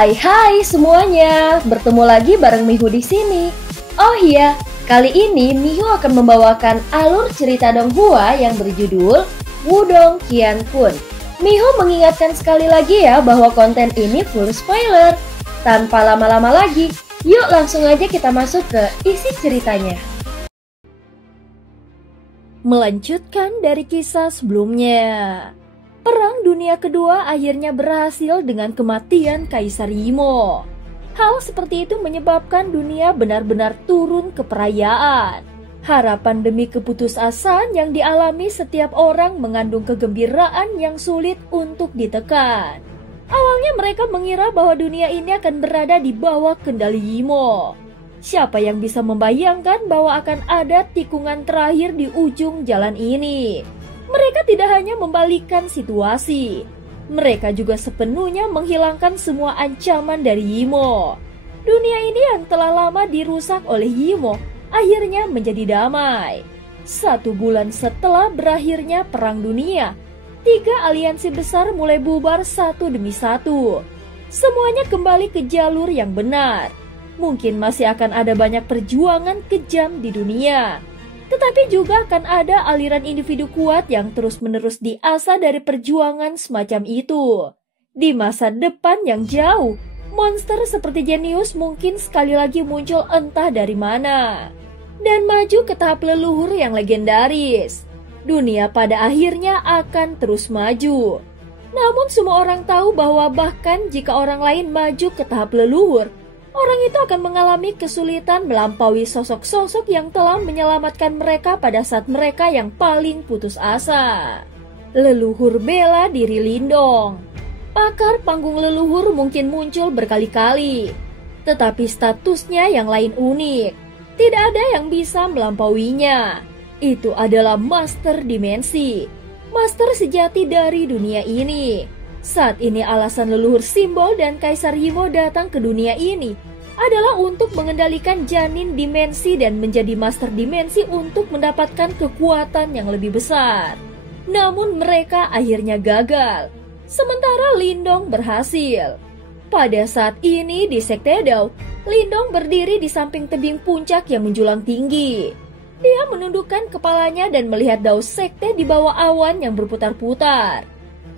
Hai semuanya, bertemu lagi bareng Mihu di sini. Oh iya, kali ini Mihu akan membawakan alur cerita Donghua yang berjudul Wudong Qiankun. Mihu mengingatkan sekali lagi ya bahwa konten ini full spoiler. Tanpa lama-lama lagi, yuk langsung aja kita masuk ke isi ceritanya. Melanjutkan dari kisah sebelumnya. Perang Dunia Kedua akhirnya berhasil dengan kematian Kaisar Yimo. Hal seperti itu menyebabkan dunia benar-benar turun ke perayaan. Harapan demi keputusasaan yang dialami setiap orang mengandung kegembiraan yang sulit untuk ditekan. Awalnya mereka mengira bahwa dunia ini akan berada di bawah kendali Yimo. Siapa yang bisa membayangkan bahwa akan ada tikungan terakhir di ujung jalan ini? Mereka tidak hanya membalikkan situasi, mereka juga sepenuhnya menghilangkan semua ancaman dari Yimo. Dunia ini yang telah lama dirusak oleh Yimo akhirnya menjadi damai. 1 bulan setelah berakhirnya Perang Dunia, 3 aliansi besar mulai bubar satu demi satu. Semuanya kembali ke jalur yang benar. Mungkin masih akan ada banyak perjuangan kejam di dunia, tetapi juga akan ada aliran individu kuat yang terus-menerus diasah dari perjuangan semacam itu. Di masa depan yang jauh, monster seperti jenius mungkin sekali lagi muncul entah dari mana, dan maju ke tahap leluhur yang legendaris. Dunia pada akhirnya akan terus maju. Namun semua orang tahu bahwa bahkan jika orang lain maju ke tahap leluhur, orang itu akan mengalami kesulitan melampaui sosok-sosok yang telah menyelamatkan mereka pada saat mereka yang paling putus asa. Leluhur bela diri Lindong. Pakar panggung leluhur mungkin muncul berkali-kali, tetapi statusnya yang lain unik. Tidak ada yang bisa melampauinya. Itu adalah Master Dimensi, Master sejati dari dunia ini. Saat ini alasan leluhur Simbol dan Kaisar Yimo datang ke dunia ini adalah untuk mengendalikan janin dimensi dan menjadi master dimensi untuk mendapatkan kekuatan yang lebih besar. Namun mereka akhirnya gagal, sementara Lindong berhasil. Pada saat ini di Sekte Dao, Lindong berdiri di samping tebing puncak yang menjulang tinggi. Dia menundukkan kepalanya dan melihat Dao Sekte di bawah awan yang berputar-putar.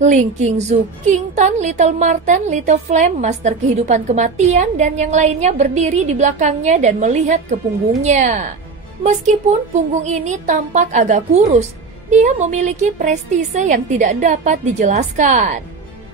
Ling Qingzu, King Tan, Little Marten, Little Flame, Master Kehidupan Kematian, dan yang lainnya berdiri di belakangnya dan melihat ke punggungnya. Meskipun punggung ini tampak agak kurus, dia memiliki prestise yang tidak dapat dijelaskan.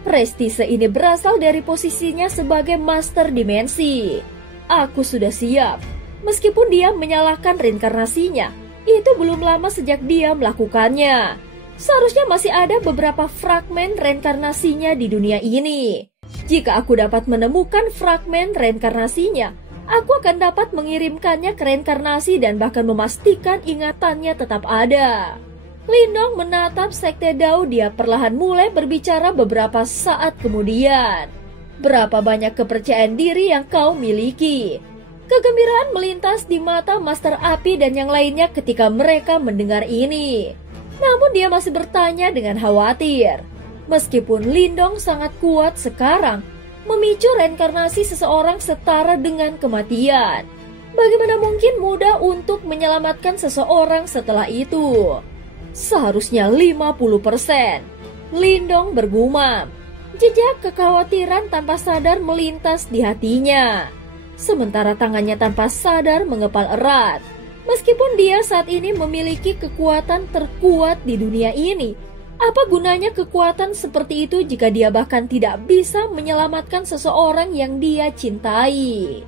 Prestise ini berasal dari posisinya sebagai Master Dimensi. Aku sudah siap. Meskipun dia menyalahkan reinkarnasinya, itu belum lama sejak dia melakukannya. Seharusnya masih ada beberapa fragmen reinkarnasinya di dunia ini. Jika aku dapat menemukan fragmen reinkarnasinya, aku akan dapat mengirimkannya ke reinkarnasi dan bahkan memastikan ingatannya tetap ada. Lindong menatap Sekte Dao. Dia perlahan mulai berbicara beberapa saat kemudian. Berapa banyak kepercayaan diri yang kau miliki? Kegembiraan melintas di mata Master Api dan yang lainnya ketika mereka mendengar ini. Namun dia masih bertanya dengan khawatir. Meskipun Lindong sangat kuat sekarang, memicu reinkarnasi seseorang setara dengan kematian. Bagaimana mungkin mudah untuk menyelamatkan seseorang setelah itu? Seharusnya 50%. Lindong bergumam. Jejak kekhawatiran tanpa sadar melintas di hatinya. Sementara tangannya tanpa sadar mengepal erat. Meskipun dia saat ini memiliki kekuatan terkuat di dunia ini, apa gunanya kekuatan seperti itu jika dia bahkan tidak bisa menyelamatkan seseorang yang dia cintai?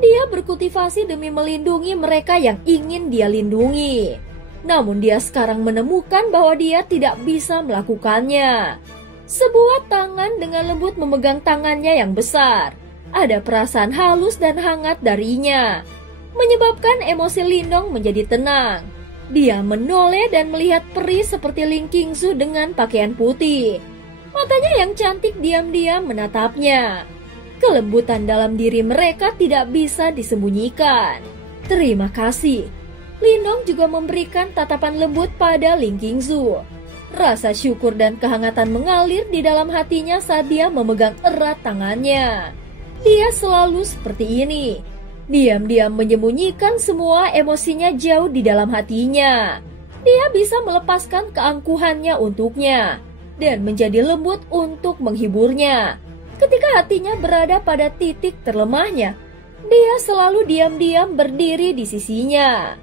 Dia berkultivasi demi melindungi mereka yang ingin dia lindungi. Namun dia sekarang menemukan bahwa dia tidak bisa melakukannya. Sebuah tangan dengan lembut memegang tangannya yang besar. Ada perasaan halus dan hangat darinya, menyebabkan emosi Lindong menjadi tenang. Dia menoleh dan melihat peri seperti Ling Qingzu dengan pakaian putih. Matanya yang cantik diam-diam menatapnya. Kelembutan dalam diri mereka tidak bisa disembunyikan. Terima kasih. Lindong juga memberikan tatapan lembut pada Ling Qingzu. Rasa syukur dan kehangatan mengalir di dalam hatinya saat dia memegang erat tangannya. Dia selalu seperti ini. Diam-diam menyembunyikan semua emosinya jauh di dalam hatinya. Dia bisa melepaskan keangkuhannya untuknya dan menjadi lembut untuk menghiburnya. Ketika hatinya berada pada titik terlemahnya, dia selalu diam-diam berdiri di sisinya.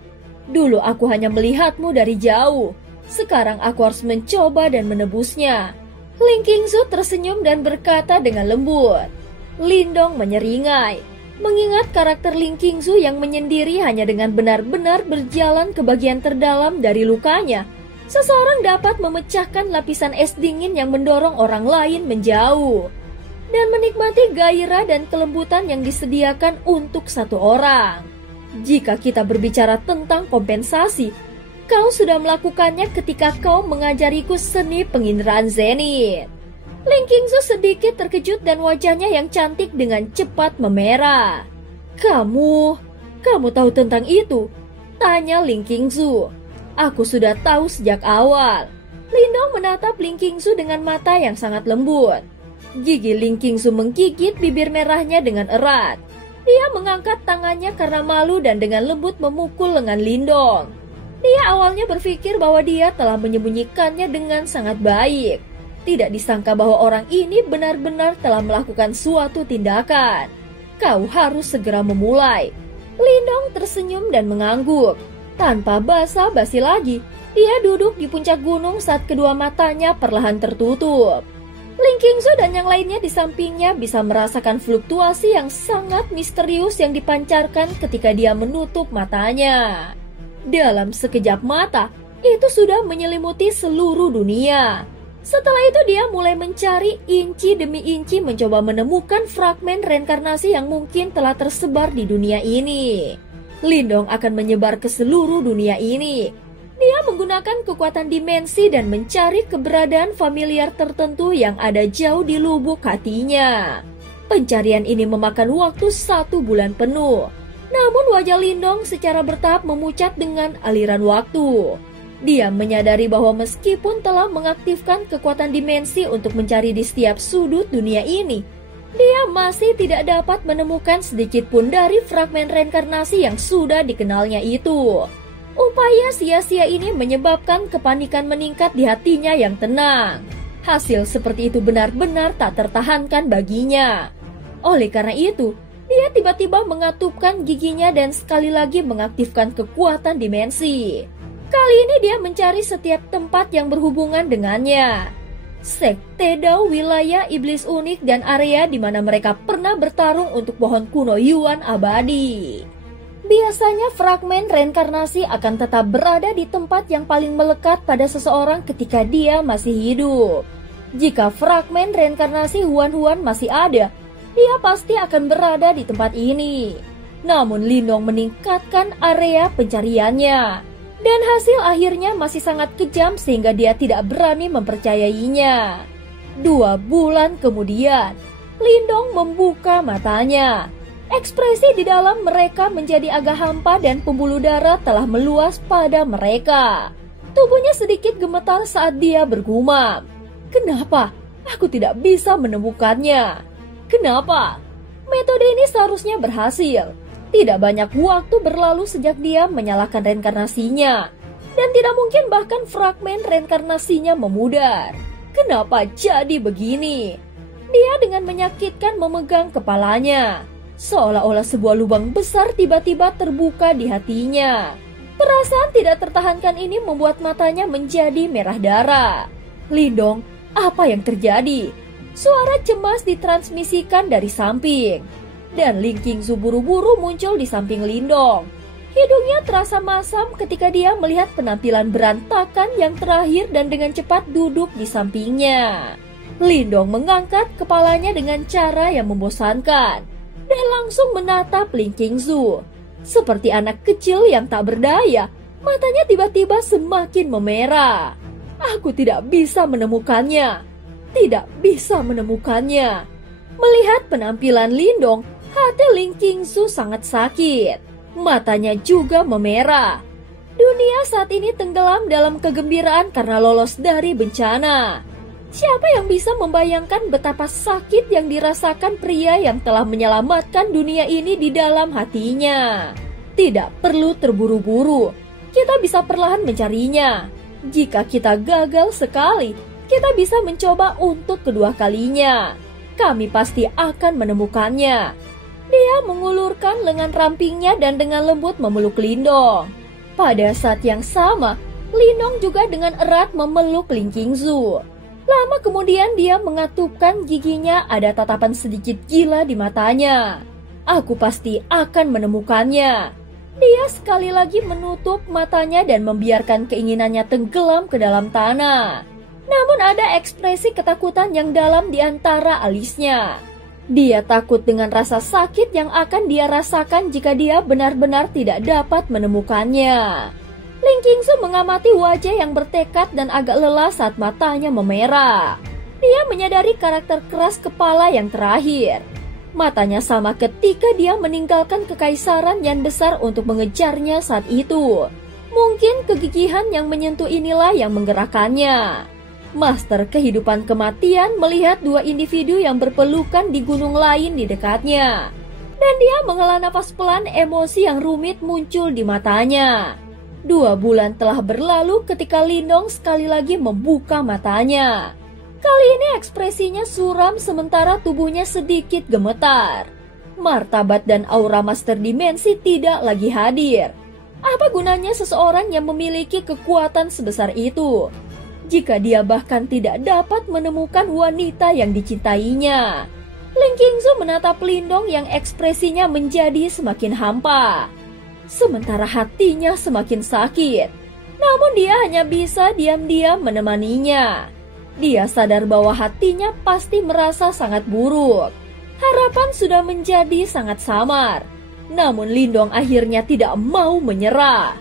Dulu aku hanya melihatmu dari jauh. Sekarang aku harus mencoba dan menebusnya. Ling Qingzu tersenyum dan berkata dengan lembut. Lindong menyeringai, mengingat karakter Ling Qingzu yang menyendiri hanya dengan benar-benar berjalan ke bagian terdalam dari lukanya. Seseorang dapat memecahkan lapisan es dingin yang mendorong orang lain menjauh dan menikmati gairah dan kelembutan yang disediakan untuk satu orang. Jika kita berbicara tentang kompensasi, kau sudah melakukannya ketika kau mengajariku seni penginderaan zenit. Ling Qingzu sedikit terkejut dan wajahnya yang cantik dengan cepat memerah. Kamu tahu tentang itu? Tanya Ling Qingzu. Aku sudah tahu sejak awal. Lindong menatap Ling Qingzu dengan mata yang sangat lembut. Gigi Ling Qingzu menggigit bibir merahnya dengan erat. Dia mengangkat tangannya karena malu dan dengan lembut memukul lengan Lindong. Dia awalnya berpikir bahwa dia telah menyembunyikannya dengan sangat baik. Tidak disangka bahwa orang ini benar-benar telah melakukan suatu tindakan. Kau harus segera memulai. Lindong tersenyum dan mengangguk. Tanpa basa-basi lagi, dia duduk di puncak gunung saat kedua matanya perlahan tertutup. Ling Qingzu dan yang lainnya di sampingnya bisa merasakan fluktuasi yang sangat misterius yang dipancarkan ketika dia menutup matanya. Dalam sekejap mata, itu sudah menyelimuti seluruh dunia. Setelah itu dia mulai mencari inci demi inci mencoba menemukan fragmen reinkarnasi yang mungkin telah tersebar di dunia ini. Lindong akan menyebar ke seluruh dunia ini. Dia menggunakan kekuatan dimensi dan mencari keberadaan familiar tertentu yang ada jauh di lubuk hatinya. Pencarian ini memakan waktu 1 bulan penuh. Namun wajah Lindong secara bertahap memucat dengan aliran waktu. Dia menyadari bahwa meskipun telah mengaktifkan kekuatan dimensi untuk mencari di setiap sudut dunia ini, dia masih tidak dapat menemukan sedikit pun dari fragmen reinkarnasi yang sudah dikenalnya itu. Upaya sia-sia ini menyebabkan kepanikan meningkat di hatinya yang tenang. Hasil seperti itu benar-benar tak tertahankan baginya. Oleh karena itu, dia tiba-tiba mengatupkan giginya dan sekali lagi mengaktifkan kekuatan dimensi. Kali ini dia mencari setiap tempat yang berhubungan dengannya. Sekte Dao, wilayah iblis unik, dan area di mana mereka pernah bertarung untuk pohon kuno Yuan abadi. Biasanya fragmen reinkarnasi akan tetap berada di tempat yang paling melekat pada seseorang ketika dia masih hidup. Jika fragmen reinkarnasi Huan-Huan masih ada, dia pasti akan berada di tempat ini. Namun Lindong meningkatkan area pencariannya, dan hasil akhirnya masih sangat kejam sehingga dia tidak berani mempercayainya. 2 bulan kemudian, Lindong membuka matanya. Ekspresi di dalam mereka menjadi agak hampa dan pembuluh darah telah meluas pada mereka. Tubuhnya sedikit gemetar saat dia bergumam. Kenapa? Aku tidak bisa menemukannya. Kenapa? Metode ini seharusnya berhasil. Tidak banyak waktu berlalu sejak dia menyalakan reinkarnasinya. Dan tidak mungkin bahkan fragmen reinkarnasinya memudar. Kenapa jadi begini? Dia dengan menyakitkan memegang kepalanya. Seolah-olah sebuah lubang besar tiba-tiba terbuka di hatinya. Perasaan tidak tertahankan ini membuat matanya menjadi merah darah. Lindong, apa yang terjadi? Suara cemas ditransmisikan dari samping. Dan Ling Qingzu buru-buru muncul di samping Lindong. Hidungnya terasa masam ketika dia melihat penampilan berantakan yang terakhir dan dengan cepat duduk di sampingnya. Lindong mengangkat kepalanya dengan cara yang membosankan dan langsung menatap Ling Qingzu. Seperti anak kecil yang tak berdaya, matanya tiba-tiba semakin memerah. Aku tidak bisa menemukannya. Tidak bisa menemukannya. Melihat penampilan Lindong, hati Ling Qingzu sangat sakit. Matanya juga memerah. Dunia saat ini tenggelam dalam kegembiraan karena lolos dari bencana. Siapa yang bisa membayangkan betapa sakit yang dirasakan pria yang telah menyelamatkan dunia ini di dalam hatinya? Tidak perlu terburu-buru, kita bisa perlahan mencarinya. Jika kita gagal sekali, kita bisa mencoba untuk kedua kalinya. Kami pasti akan menemukannya. Dia mengulurkan lengan rampingnya dan dengan lembut memeluk Lindong. Pada saat yang sama, Lindong juga dengan erat memeluk Ling Qingzu. Lama kemudian dia mengatupkan giginya, ada tatapan sedikit gila di matanya. Aku pasti akan menemukannya. Dia sekali lagi menutup matanya dan membiarkan keinginannya tenggelam ke dalam tanah. Namun ada ekspresi ketakutan yang dalam di antara alisnya. Dia takut dengan rasa sakit yang akan dia rasakan jika dia benar-benar tidak dapat menemukannya. Ling Qingzu mengamati wajah yang bertekad dan agak lelah saat matanya memerah. Dia menyadari karakter keras kepala yang terakhir. Matanya sama ketika dia meninggalkan kekaisaran yang besar untuk mengejarnya saat itu. Mungkin kegigihan yang menyentuh inilah yang menggerakkannya. Master kehidupan kematian melihat dua individu yang berpelukan di gunung lain di dekatnya. Dan dia menghela nafas pelan, emosi yang rumit muncul di matanya. 2 bulan telah berlalu ketika Lindong sekali lagi membuka matanya. Kali ini ekspresinya suram sementara tubuhnya sedikit gemetar. Martabat dan aura Master Dimensi tidak lagi hadir. Apa gunanya seseorang yang memiliki kekuatan sebesar itu jika dia bahkan tidak dapat menemukan wanita yang dicintainya? Ling Qingzu menatap Lindong yang ekspresinya menjadi semakin hampa. Sementara hatinya semakin sakit. Namun dia hanya bisa diam-diam menemaninya. Dia sadar bahwa hatinya pasti merasa sangat buruk. Harapan sudah menjadi sangat samar. Namun Lindong akhirnya tidak mau menyerah.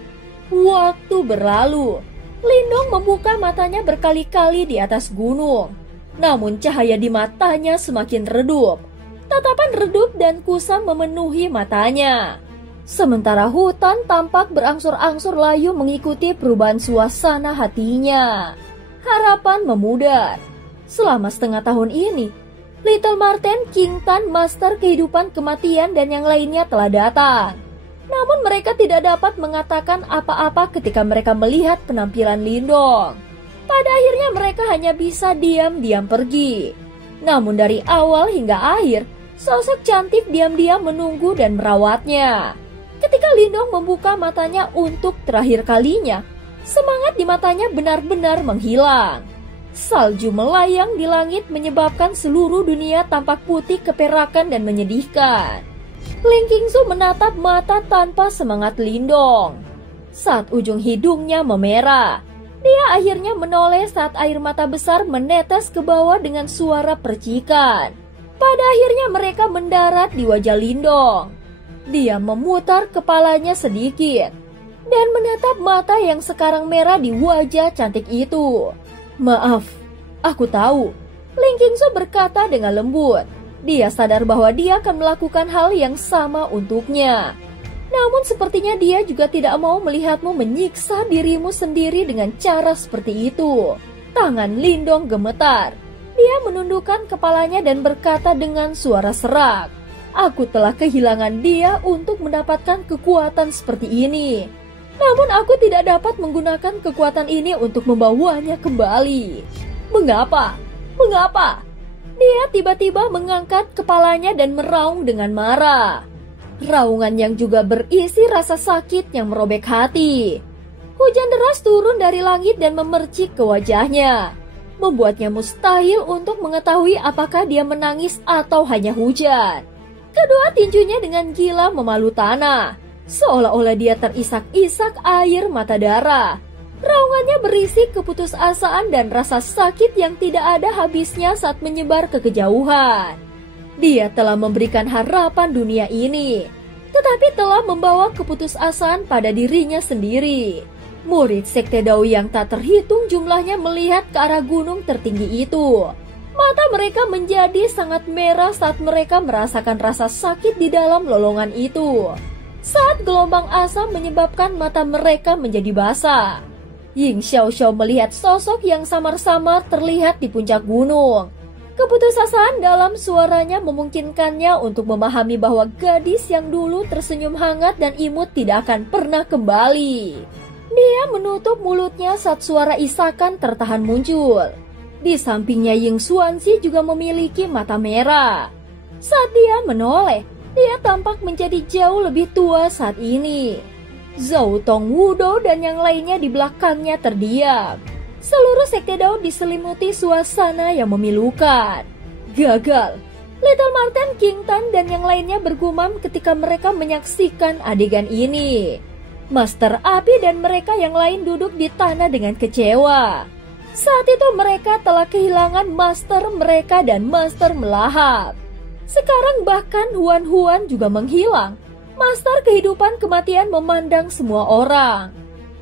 Waktu berlalu. Lindong membuka matanya berkali-kali di atas gunung. Namun cahaya di matanya semakin redup. Tatapan redup dan kusam memenuhi matanya. Sementara hutan tampak berangsur-angsur layu mengikuti perubahan suasana hatinya. Harapan memudar. Selama setengah tahun ini, Little Marten, King Tan, Master kehidupan kematian dan yang lainnya telah datang. Namun mereka tidak dapat mengatakan apa-apa ketika mereka melihat penampilan Lindong. Pada akhirnya mereka hanya bisa diam-diam pergi. Namun dari awal hingga akhir, sosok cantik diam-diam menunggu dan merawatnya. Ketika Lindong membuka matanya untuk terakhir kalinya, semangat di matanya benar-benar menghilang. Salju melayang di langit menyebabkan seluruh dunia tampak putih keperakan dan menyedihkan. Ling Qingzu menatap mata tanpa semangat Lindong. Saat ujung hidungnya memerah, dia akhirnya menoleh saat air mata besar menetes ke bawah dengan suara percikan. Pada akhirnya mereka mendarat di wajah Lindong. Dia memutar kepalanya sedikit dan menatap mata yang sekarang merah di wajah cantik itu. "Maaf, aku tahu," Ling Qingzu berkata dengan lembut. Dia sadar bahwa dia akan melakukan hal yang sama untuknya. Namun sepertinya dia juga tidak mau melihatmu menyiksa dirimu sendiri dengan cara seperti itu. Tangan Lindong gemetar. Dia menundukkan kepalanya dan berkata dengan suara serak, "Aku telah kehilangan dia untuk mendapatkan kekuatan seperti ini. Namun aku tidak dapat menggunakan kekuatan ini untuk membawanya kembali." "Mengapa? Mengapa?" Dia tiba-tiba mengangkat kepalanya dan meraung dengan marah. Raungan yang juga berisi rasa sakit yang merobek hati. Hujan deras turun dari langit dan memercik ke wajahnya, membuatnya mustahil untuk mengetahui apakah dia menangis atau hanya hujan. Kedua tinjunya dengan gila memalu tanah, seolah-olah dia terisak-isak air mata darah. Raungannya berisi keputusasaan dan rasa sakit yang tidak ada habisnya saat menyebar ke kejauhan. Dia telah memberikan harapan dunia ini, tetapi telah membawa keputusasaan pada dirinya sendiri. Murid Sekte Dao yang tak terhitung jumlahnya melihat ke arah gunung tertinggi itu. Mata mereka menjadi sangat merah saat mereka merasakan rasa sakit di dalam lolongan itu. Saat gelombang asam menyebabkan mata mereka menjadi basah. Ying Xiaoxiao melihat sosok yang samar-samar terlihat di puncak gunung. Keputusasaan dalam suaranya memungkinkannya untuk memahami bahwa gadis yang dulu tersenyum hangat dan imut tidak akan pernah kembali. Dia menutup mulutnya saat suara isakan tertahan muncul. Di sampingnya Ying Xuanxi juga memiliki mata merah. Saat dia menoleh, dia tampak menjadi jauh lebih tua saat ini. Zhou Tong Wudo dan yang lainnya di belakangnya terdiam. Seluruh sekte Dao diselimuti suasana yang memilukan. Gagal. Little Marten, King Tan, dan yang lainnya bergumam ketika mereka menyaksikan adegan ini. Master Api dan mereka yang lain duduk di tanah dengan kecewa. Saat itu mereka telah kehilangan master mereka dan master melahap. Sekarang bahkan Huan juga menghilang. Master kehidupan kematian memandang semua orang.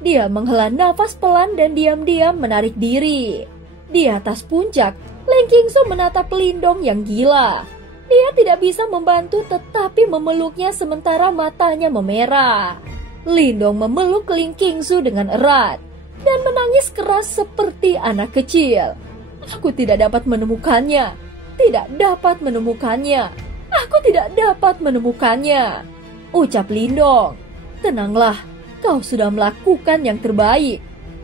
Dia menghela nafas pelan dan diam-diam menarik diri. Di atas puncak, Ling Qingsu menatap Lindong yang gila. Dia tidak bisa membantu tetapi memeluknya sementara matanya memerah. Lindong memeluk Ling Qingsu dengan erat dan menangis keras seperti anak kecil. Aku tidak dapat menemukannya. Tidak dapat menemukannya. Aku tidak dapat menemukannya. Ucap Lindong. Tenanglah, kau sudah melakukan yang terbaik.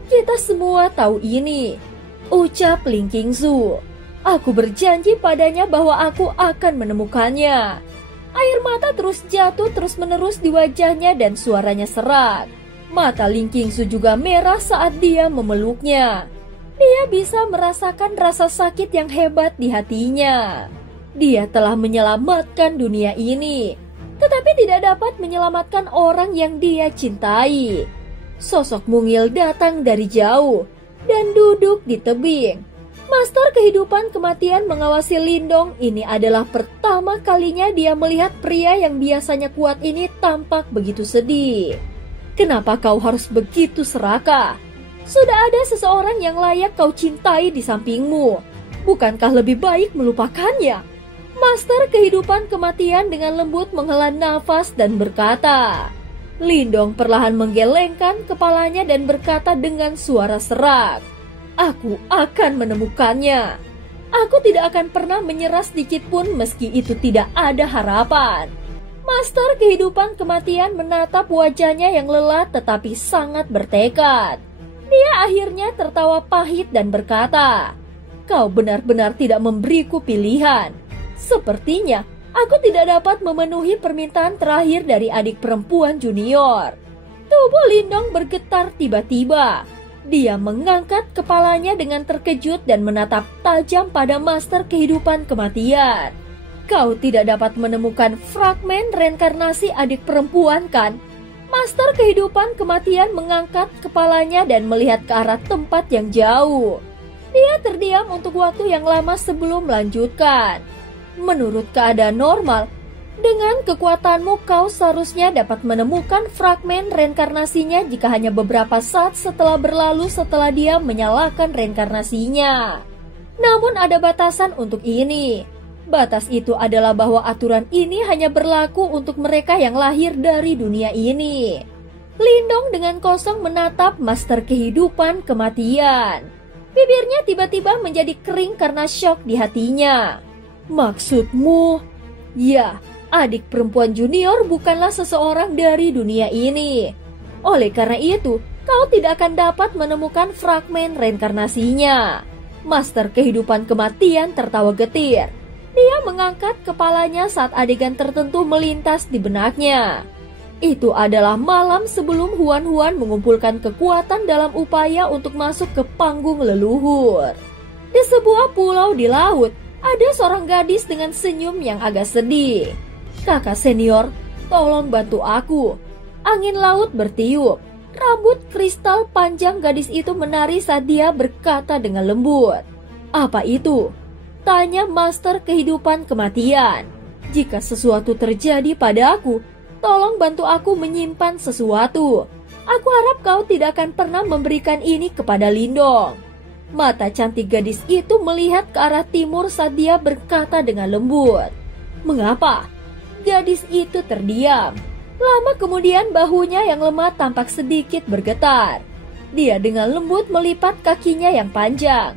Kita semua tahu ini. Ucap Ling Qingsu. Aku berjanji padanya bahwa aku akan menemukannya. Air mata terus jatuh terus-menerus di wajahnya dan suaranya serak. Mata Ling Qingsu juga merah saat dia memeluknya. Dia bisa merasakan rasa sakit yang hebat di hatinya. Dia telah menyelamatkan dunia ini, tetapi tidak dapat menyelamatkan orang yang dia cintai. Sosok mungil datang dari jauh dan duduk di tebing. Master kehidupan kematian mengawasi Lindong. Ini adalah pertama kalinya dia melihat pria yang biasanya kuat ini tampak begitu sedih. Kenapa kau harus begitu serakah? Sudah ada seseorang yang layak kau cintai di sampingmu. Bukankah lebih baik melupakannya? Master kehidupan kematian dengan lembut menghela nafas dan berkata. Lindong perlahan menggelengkan kepalanya dan berkata dengan suara serak. Aku akan menemukannya. Aku tidak akan pernah menyerah sedikit pun meski itu tidak ada harapan. Master kehidupan kematian menatap wajahnya yang lelah tetapi sangat bertekad. Dia akhirnya tertawa pahit dan berkata, kau benar-benar tidak memberiku pilihan. Sepertinya aku tidak dapat memenuhi permintaan terakhir dari adik perempuan junior. Tubuh Lindong bergetar tiba-tiba. Dia mengangkat kepalanya dengan terkejut dan menatap tajam pada master kehidupan kematian. Kau tidak dapat menemukan fragmen reinkarnasi adik perempuan kan? Master kehidupan kematian mengangkat kepalanya dan melihat ke arah tempat yang jauh. Dia terdiam untuk waktu yang lama sebelum melanjutkan. Menurut keadaan normal, dengan kekuatanmu kau seharusnya dapat menemukan fragmen reinkarnasinya jika hanya beberapa saat setelah berlalu setelah dia menyalakan reinkarnasinya. Namun ada batasan untuk ini. Batas itu adalah bahwa aturan ini hanya berlaku untuk mereka yang lahir dari dunia ini. Lindong dengan kosong menatap master kehidupan kematian. Bibirnya tiba-tiba menjadi kering karena syok di hatinya. Maksudmu? Ya, adik perempuan junior bukanlah seseorang dari dunia ini. Oleh karena itu, kau tidak akan dapat menemukan fragmen reinkarnasinya. Master kehidupan kematian tertawa getir. Dia mengangkat kepalanya saat adegan tertentu melintas di benaknya. Itu adalah malam sebelum Huan mengumpulkan kekuatan dalam upaya untuk masuk ke panggung leluhur. Di sebuah pulau di laut, ada seorang gadis dengan senyum yang agak sedih. Kakak senior, tolong bantu aku. Angin laut bertiup. Rambut kristal panjang gadis itu menari saat dia berkata dengan lembut. Apa itu? Tanya master kehidupan kematian. Jika sesuatu terjadi padaku, tolong bantu aku menyimpan sesuatu. Aku harap kau tidak akan pernah memberikan ini kepada Lindong. Mata cantik gadis itu melihat ke arah timur saat dia berkata dengan lembut. Mengapa? Gadis itu terdiam. Lama kemudian bahunya yang lemah tampak sedikit bergetar. Dia dengan lembut melipat kakinya yang panjang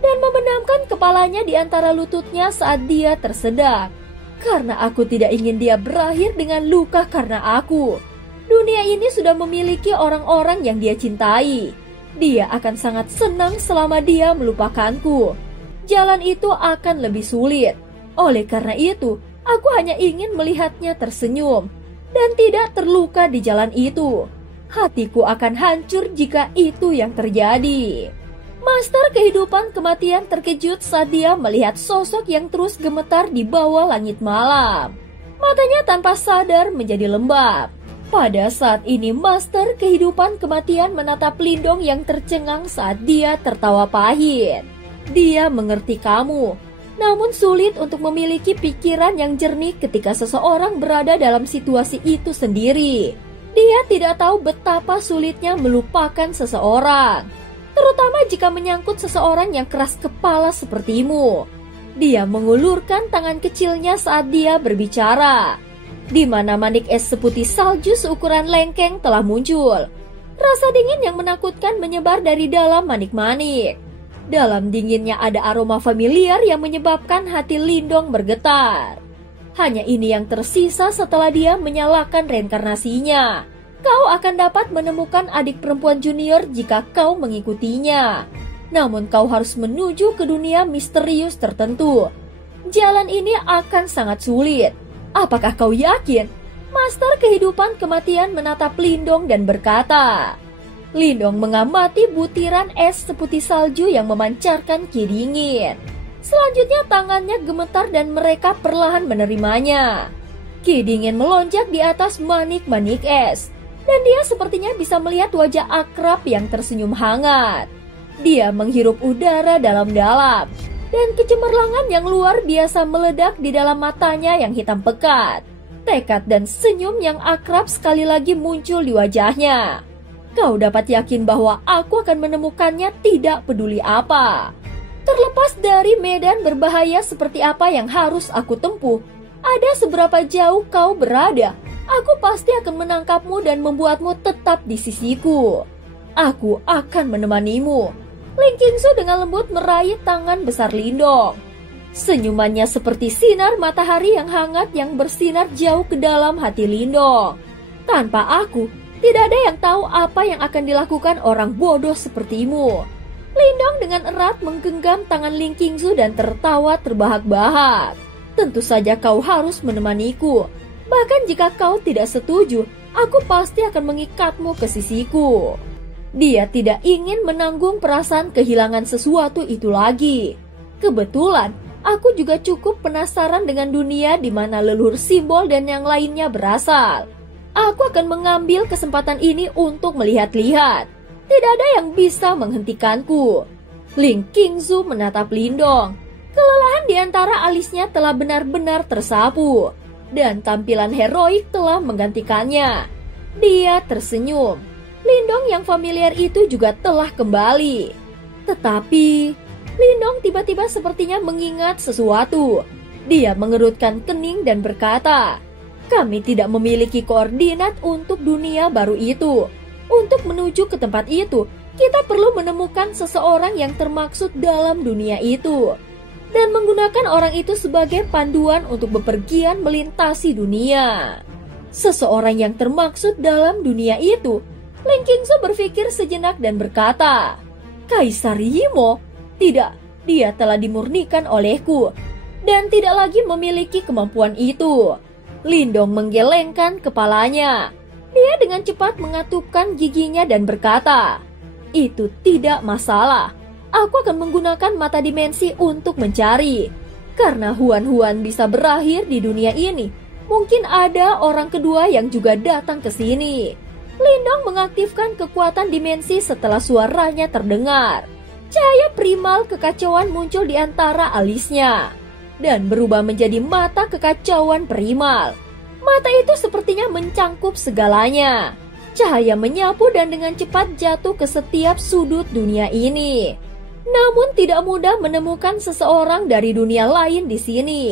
dan membenamkan kepalanya di antara lututnya saat dia tersedak. Karena aku tidak ingin dia berakhir dengan luka karena aku. Dunia ini sudah memiliki orang-orang yang dia cintai. Dia akan sangat senang selama dia melupakanku. Jalan itu akan lebih sulit. Oleh karena itu, aku hanya ingin melihatnya tersenyum dan tidak terluka di jalan itu. Hatiku akan hancur jika itu yang terjadi. Master kehidupan kematian terkejut saat dia melihat sosok yang terus gemetar di bawah langit malam. Matanya tanpa sadar menjadi lembab. Pada saat ini Master kehidupan kematian menatap Lindong yang tercengang saat dia tertawa pahit. Dia mengerti kamu, namun sulit untuk memiliki pikiran yang jernih ketika seseorang berada dalam situasi itu sendiri. Dia tidak tahu betapa sulitnya melupakan seseorang, terutama jika menyangkut seseorang yang keras kepala sepertimu. Dia mengulurkan tangan kecilnya saat dia berbicara, di mana manik es seputih salju seukuran lengkeng telah muncul. Rasa dingin yang menakutkan menyebar dari dalam manik-manik. Dalam dinginnya ada aroma familiar yang menyebabkan hati Lindong bergetar. Hanya ini yang tersisa setelah dia menyalakan reinkarnasinya. Kau akan dapat menemukan adik perempuan junior jika kau mengikutinya. Namun kau harus menuju ke dunia misterius tertentu. Jalan ini akan sangat sulit. Apakah kau yakin? Master kehidupan kematian menatap Lindong dan berkata. Lindong mengamati butiran es seputih salju yang memancarkan ki dingin. Selanjutnya tangannya gemetar dan mereka perlahan menerimanya. Ki dingin melonjak di atas manik-manik es. Dan dia sepertinya bisa melihat wajah akrab yang tersenyum hangat. Dia menghirup udara dalam-dalam. Dan kecemerlangan yang luar biasa meledak di dalam matanya yang hitam pekat. Tekad dan senyum yang akrab sekali lagi muncul di wajahnya. Kau dapat yakin bahwa aku akan menemukannya tidak peduli apa. Terlepas dari medan berbahaya seperti apa yang harus aku tempuh, ada seberapa jauh kau berada, aku pasti akan menangkapmu dan membuatmu tetap di sisiku. Aku akan menemanimu. Ling Qingsu dengan lembut meraih tangan besar Lindong. Senyumannya seperti sinar matahari yang hangat yang bersinar jauh ke dalam hati Lindong. Tanpa aku, tidak ada yang tahu apa yang akan dilakukan orang bodoh sepertimu. Lindong dengan erat menggenggam tangan Ling Qingsu dan tertawa terbahak-bahak. Tentu saja kau harus menemaniku. Bahkan jika kau tidak setuju, aku pasti akan mengikatmu ke sisiku. Dia tidak ingin menanggung perasaan kehilangan sesuatu itu lagi. Kebetulan, aku juga cukup penasaran dengan dunia di mana leluhur simbol dan yang lainnya berasal. Aku akan mengambil kesempatan ini untuk melihat-lihat. Tidak ada yang bisa menghentikanku. Ling Qingsu menatap Lindong. Kelelahan di antara alisnya telah benar-benar tersapu. Dan tampilan heroik telah menggantikannya. Dia tersenyum. Lindong yang familiar itu juga telah kembali. Tetapi, Lindong tiba-tiba sepertinya mengingat sesuatu. Dia mengerutkan kening dan berkata, kami tidak memiliki koordinat untuk dunia baru itu. Untuk menuju ke tempat itu, kita perlu menemukan seseorang yang termaksud dalam dunia itu. Dan menggunakan orang itu sebagai panduan untuk bepergian melintasi dunia. Seseorang yang termaksud dalam dunia itu. Ling Qingsu berpikir sejenak dan berkata, Kaisar Yimo? Tidak, dia telah dimurnikan olehku. Dan tidak lagi memiliki kemampuan itu. Lindong menggelengkan kepalanya. Dia dengan cepat mengatupkan giginya dan berkata, itu tidak masalah. Aku akan menggunakan mata dimensi untuk mencari. Karena Huan-Huan bisa berakhir di dunia ini, mungkin ada orang kedua yang juga datang ke sini. Lindong mengaktifkan kekuatan dimensi setelah suaranya terdengar. Cahaya primal kekacauan muncul di antara alisnya dan berubah menjadi mata kekacauan primal. Mata itu sepertinya mencangkup segalanya. Cahaya menyapu dan dengan cepat jatuh ke setiap sudut dunia ini. Namun tidak mudah menemukan seseorang dari dunia lain di sini.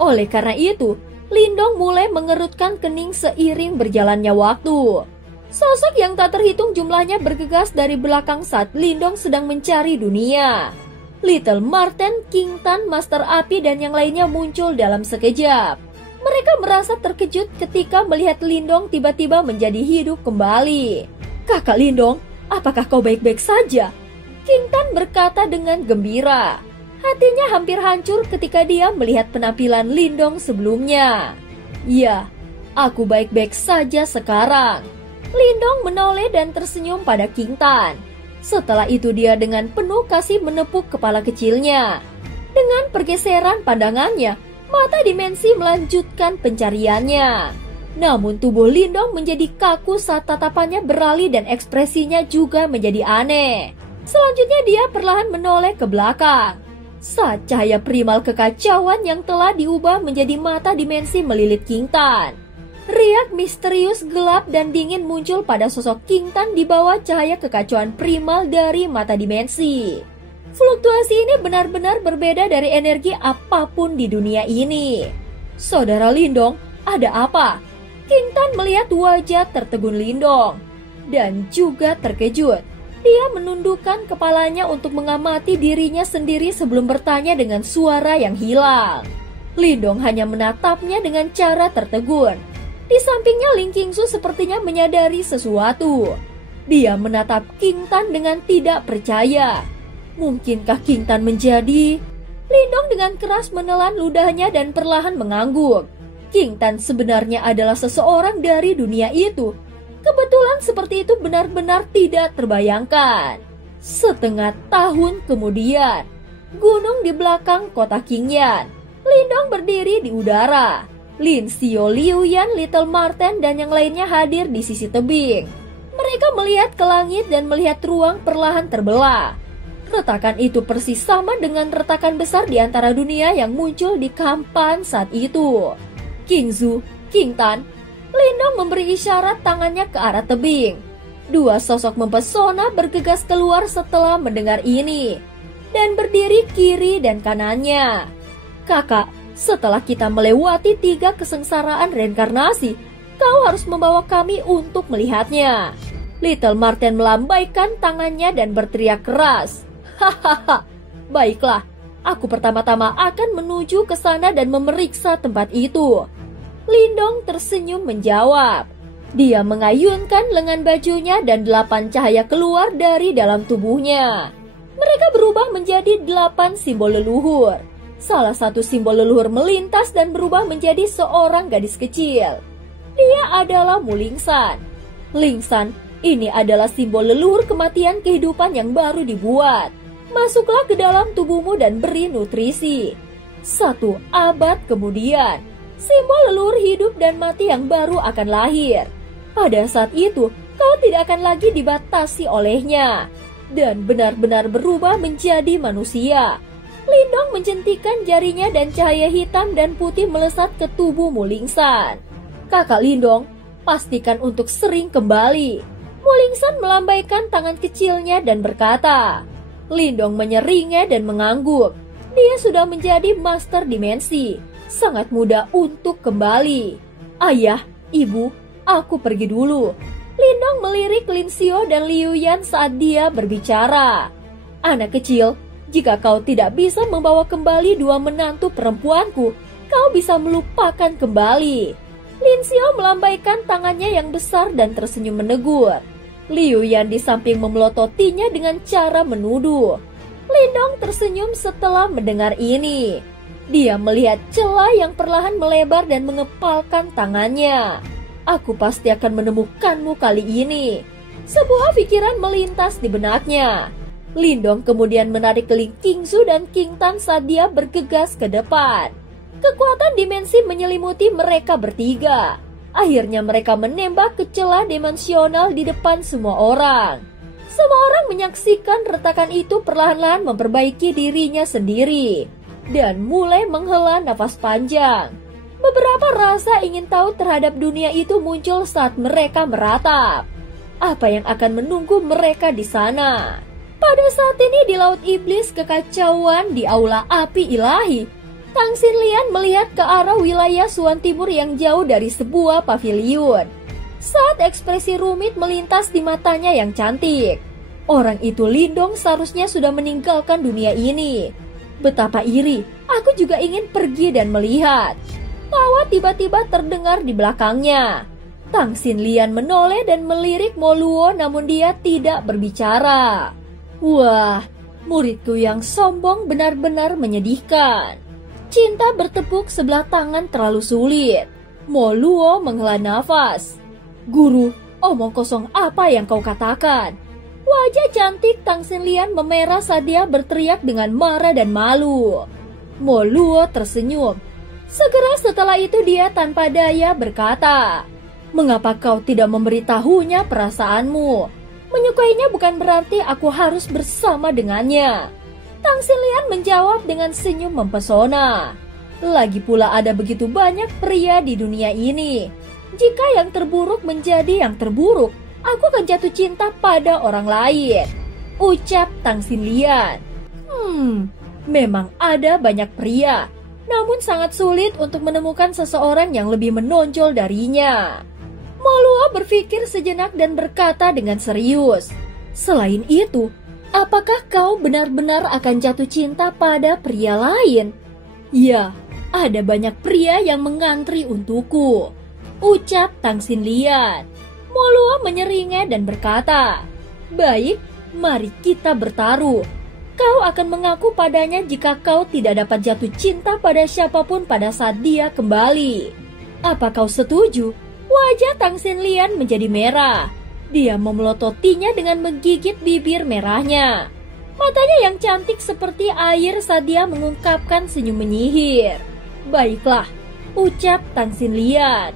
Oleh karena itu, Lindong mulai mengerutkan kening seiring berjalannya waktu. Sosok yang tak terhitung jumlahnya bergegas dari belakang saat Lindong sedang mencari dunia. Little Marten, King Tan, Master Api, dan yang lainnya muncul dalam sekejap. Mereka merasa terkejut ketika melihat Lindong tiba-tiba menjadi hidup kembali. "Kakak Lindong, apakah kau baik-baik saja?" King Tan berkata dengan gembira. Hatinya hampir hancur ketika dia melihat penampilan Lindong sebelumnya. "Ya, aku baik-baik saja sekarang." Lindong menoleh dan tersenyum pada King Tan. Setelah itu dia dengan penuh kasih menepuk kepala kecilnya. Dengan pergeseran pandangannya, mata dimensi melanjutkan pencariannya. Namun tubuh Lindong menjadi kaku saat tatapannya beralih dan ekspresinya juga menjadi aneh. Selanjutnya dia perlahan menoleh ke belakang. Saat cahaya primal kekacauan yang telah diubah menjadi mata dimensi melilit King Tan. Riak misterius, gelap, dan dingin muncul pada sosok King Tan di bawah cahaya kekacauan primal dari mata dimensi. Fluktuasi ini benar-benar berbeda dari energi apapun di dunia ini. "Saudara Lindong, ada apa?" King Tan melihat wajah tertegun Lindong dan juga terkejut. Dia menundukkan kepalanya untuk mengamati dirinya sendiri sebelum bertanya dengan suara yang hilang. Lindong hanya menatapnya dengan cara tertegun. Di sampingnya Ling Qingsu sepertinya menyadari sesuatu. Dia menatap King Tan dengan tidak percaya. Mungkinkah King Tan menjadi... Lindong dengan keras menelan ludahnya dan perlahan mengangguk. King Tan sebenarnya adalah seseorang dari dunia itu. Kebetulan seperti itu benar-benar tidak terbayangkan. Setengah tahun kemudian, gunung di belakang kota Qingyan. Lindong berdiri di udara. Lin Xiao, Liu Yan, Little Marten, dan yang lainnya hadir di sisi tebing. Mereka melihat ke langit dan melihat ruang perlahan terbelah. Retakan itu persis sama dengan retakan besar di antara dunia yang muncul di Kampan saat itu. "King Zu, King Tan." Lindong memberi isyarat tangannya ke arah tebing. Dua sosok mempesona bergegas keluar setelah mendengar ini dan berdiri kiri dan kanannya. "Kakak, setelah kita melewati 3 kesengsaraan reinkarnasi, kau harus membawa kami untuk melihatnya." Little Marten melambaikan tangannya dan berteriak keras. "Hahaha, baiklah, aku pertama-tama akan menuju ke sana dan memeriksa tempat itu." Lindong tersenyum menjawab. Dia mengayunkan lengan bajunya dan 8 cahaya keluar dari dalam tubuhnya. Mereka berubah menjadi 8 simbol leluhur. Salah satu simbol leluhur melintas dan berubah menjadi seorang gadis kecil. Dia adalah Mulingsan. Lingsan, ini adalah simbol leluhur kematian kehidupan yang baru dibuat. Masuklah ke dalam tubuhmu dan beri nutrisi. 1 abad kemudian, simbol leluhur hidup dan mati yang baru akan lahir. Pada saat itu, kau tidak akan lagi dibatasi olehnya dan benar-benar berubah menjadi manusia. Lindong menjentikan jarinya dan cahaya hitam dan putih melesat ke tubuh Mulingsan. "Kakak Lindong, pastikan untuk sering kembali." Mulingsan melambaikan tangan kecilnya dan berkata. Lindong menyeringai dan mengangguk. Dia sudah menjadi master dimensi. Sangat mudah untuk kembali. "Ayah, ibu, aku pergi dulu." Lindong melirik Lin Xiao dan Liu Yan saat dia berbicara. "Anak kecil, jika kau tidak bisa membawa kembali 2 menantu perempuanku, kau bisa melupakan kembali." Lin Xiao melambaikan tangannya yang besar dan tersenyum menegur. Liu Yan di samping memelototinya dengan cara menuduh. Lindong tersenyum setelah mendengar ini. Dia melihat celah yang perlahan melebar dan mengepalkan tangannya. "Aku pasti akan menemukanmu kali ini." Sebuah pikiran melintas di benaknya. Lindong kemudian menarik Ling Qingsu dan King Tan saat dia bergegas ke depan. Kekuatan dimensi menyelimuti mereka bertiga. Akhirnya mereka menembak ke celah dimensional di depan semua orang. Semua orang menyaksikan retakan itu perlahan-lahan memperbaiki dirinya sendiri dan mulai menghela nafas panjang. Beberapa rasa ingin tahu terhadap dunia itu muncul saat mereka meratap. Apa yang akan menunggu mereka di sana? Pada saat ini di Laut Iblis kekacauan di Aula Api Ilahi, Tang Xinlian melihat ke arah wilayah Suan Timur yang jauh dari sebuah paviliun. Saat ekspresi rumit melintas di matanya yang cantik, orang itu Lindong seharusnya sudah meninggalkan dunia ini. Betapa iri, aku juga ingin pergi dan melihat. Tawa tiba-tiba terdengar di belakangnya. Tang Xinlian menoleh dan melirik Mo Luo, namun dia tidak berbicara. Wah, muridku yang sombong benar-benar menyedihkan. Cinta bertepuk sebelah tangan terlalu sulit. Mo Luo menghela nafas. Guru, omong kosong apa yang kau katakan? Wajah cantik Tang Xinlian memerah saat dia berteriak dengan marah dan malu. Mo Luo tersenyum. Segera setelah itu dia tanpa daya berkata, "Mengapa kau tidak memberitahunya perasaanmu? Menyukainya bukan berarti aku harus bersama dengannya." Tang Xinlian menjawab dengan senyum mempesona. Lagi pula ada begitu banyak pria di dunia ini. Jika yang terburuk menjadi yang terburuk, aku akan jatuh cinta pada orang lain, ucap Tang Xinlian. Memang ada banyak pria, namun sangat sulit untuk menemukan seseorang yang lebih menonjol darinya. Mo Luo berpikir sejenak dan berkata dengan serius, "Selain itu, apakah kau benar-benar akan jatuh cinta pada pria lain?" "Ya, ada banyak pria yang mengantri untukku," ucap Tang Xinlian. Mo Luo menyeringai dan berkata, "Baik, mari kita bertaruh. Kau akan mengaku padanya jika kau tidak dapat jatuh cinta pada siapapun pada saat dia kembali. Apa kau setuju?" Wajah Tang Xinlian menjadi merah. Dia memelototinya dengan menggigit bibir merahnya. Matanya yang cantik seperti air saat dia mengungkapkan senyum menyihir. "Baiklah," ucap Tang Xinlian.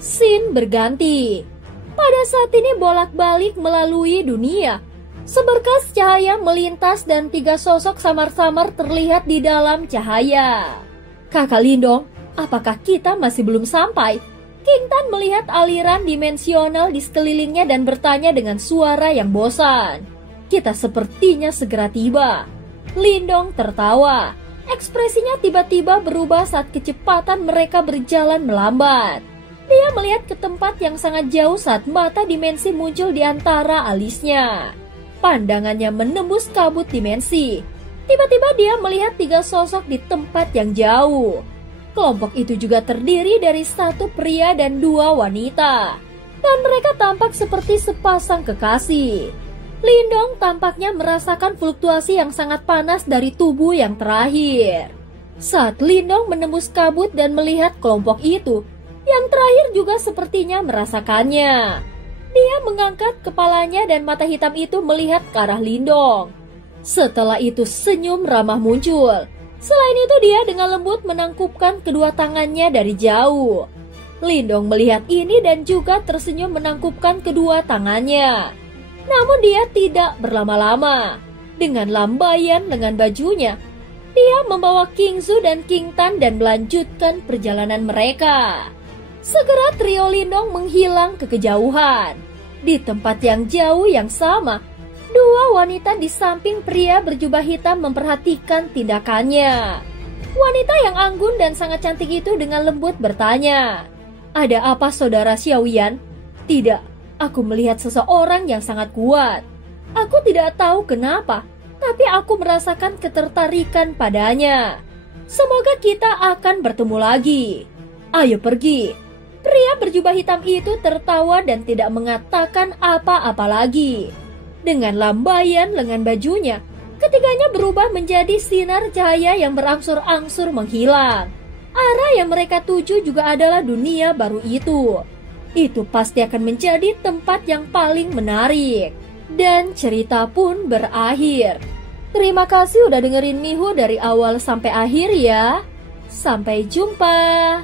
Scene berganti. Pada saat ini bolak-balik melalui dunia. Seberkas cahaya melintas dan 3 sosok samar-samar terlihat di dalam cahaya. "Kakak Lindong, apakah kita masih belum sampai?" King Tan melihat aliran dimensional di sekelilingnya dan bertanya dengan suara yang bosan. "Kita sepertinya segera tiba." Lindong tertawa. Ekspresinya tiba-tiba berubah saat kecepatan mereka berjalan melambat. Dia melihat ke tempat yang sangat jauh saat mata dimensi muncul di antara alisnya. Pandangannya menembus kabut dimensi. Tiba-tiba dia melihat 3 sosok di tempat yang jauh. Kelompok itu juga terdiri dari 1 pria dan 2 wanita. Dan mereka tampak seperti sepasang kekasih. Lindong tampaknya merasakan fluktuasi yang sangat panas dari tubuh yang terakhir. Saat Lindong menembus kabut dan melihat kelompok itu, yang terakhir juga sepertinya merasakannya. Dia mengangkat kepalanya dan mata hitam itu melihat ke arah Lindong. Setelah itu senyum ramah muncul. Selain itu dia dengan lembut menangkupkan kedua tangannya dari jauh. Lindong melihat ini dan juga tersenyum menangkupkan kedua tangannya. Namun dia tidak berlama-lama. Dengan lambaian lengan bajunya, dia membawa King Zhu dan King Tan dan melanjutkan perjalanan mereka. Segera trio Lindong menghilang ke kejauhan. Di tempat yang jauh yang sama, 2 wanita di samping pria berjubah hitam memperhatikan tindakannya. Wanita yang anggun dan sangat cantik itu dengan lembut bertanya, "Ada apa saudara Xiaoyan?" "Tidak, aku melihat seseorang yang sangat kuat. Aku tidak tahu kenapa, tapi aku merasakan ketertarikan padanya. Semoga kita akan bertemu lagi. Ayo pergi." Pria berjubah hitam itu tertawa dan tidak mengatakan apa-apa lagi. Dengan lambaian lengan bajunya, ketiganya berubah menjadi sinar cahaya yang berangsur-angsur menghilang. Arah yang mereka tuju juga adalah dunia baru itu. Itu pasti akan menjadi tempat yang paling menarik. Dan cerita pun berakhir. Terima kasih udah dengerin Mihu dari awal sampai akhir ya. Sampai jumpa.